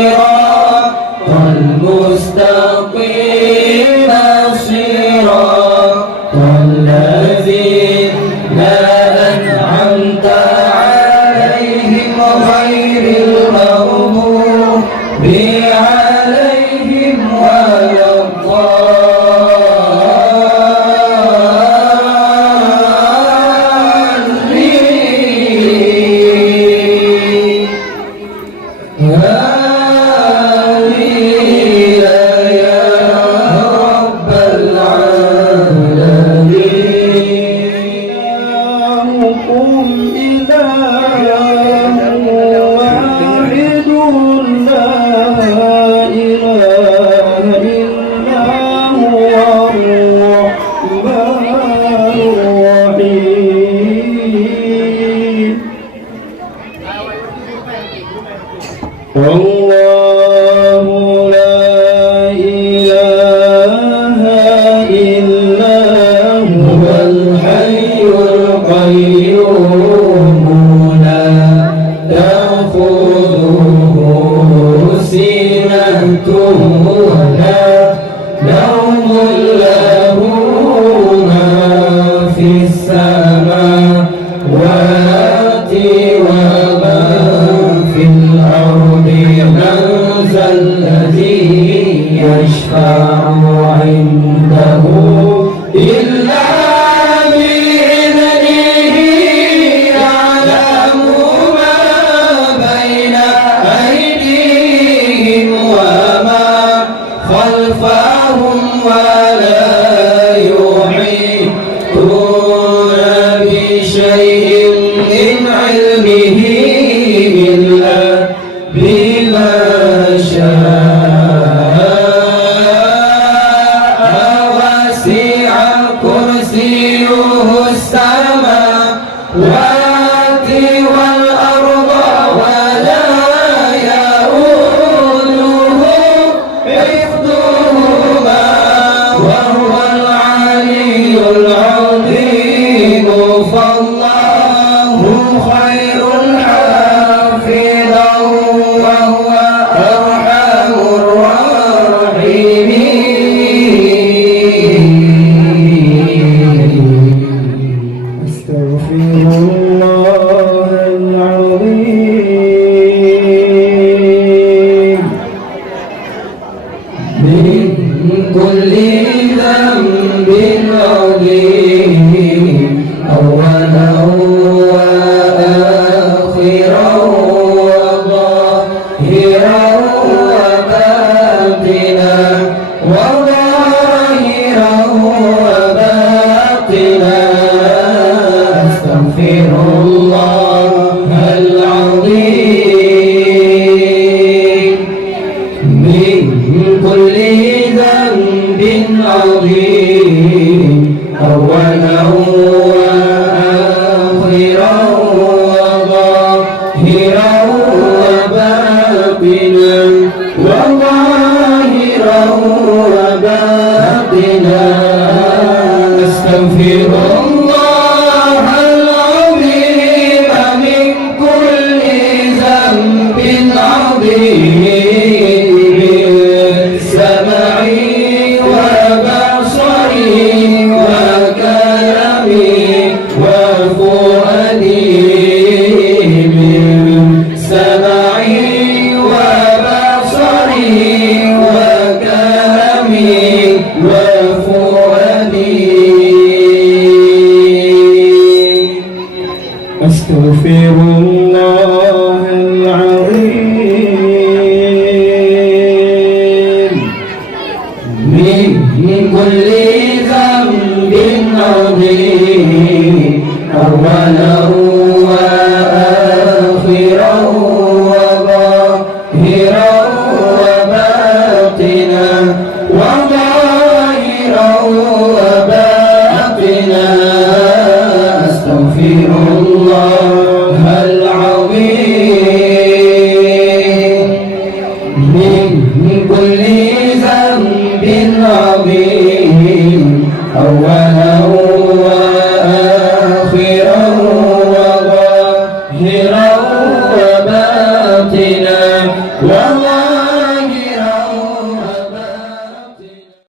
صراط المستقيم صراط الذين أنعمت عليهم غير المغضوب عليهم ولا الضالين. آمين يا رب العالمين. إلهكم إله واحد لا إله إلا هو الرحمن الرحيم. والله لا إله إلا هو الحي القيوم لا تأخذه سنة ولا نوم له ما في السماوات وما في الأرض. من ذا الذي يشفع عنده إلا بإذنه. يعلم ما بين أيديهم وما خلفهم ولا يحيطون بشيء من علمه إلا بما شاء. وسع كرسيه السماوات والأرض ولا يؤوده حفظهما وهو العلي العظيم. فالله خير حافظا وهو أرحم الراحمين. أستغفر الله العظيم من كل ذنب عظيم أولا وآخرا وظاهرا وباطنا وظاهرا وباطنا. أستغفر الله العظيم من كل ذنب عظيم أولا وآخرا وظاهرا وباطنا وظاهرا وباطنا. أستغفر الله العظيم من كل ذنب عظيم. سمعي وبصري وكلامي وفؤادي. سمعي وبصري وكلامي وفؤادي. أستغفر الله العظيم من كل ذنب عظيم أولا وآخرا وظاهرا وباطنا وظاهرا وباطنا. أستغفر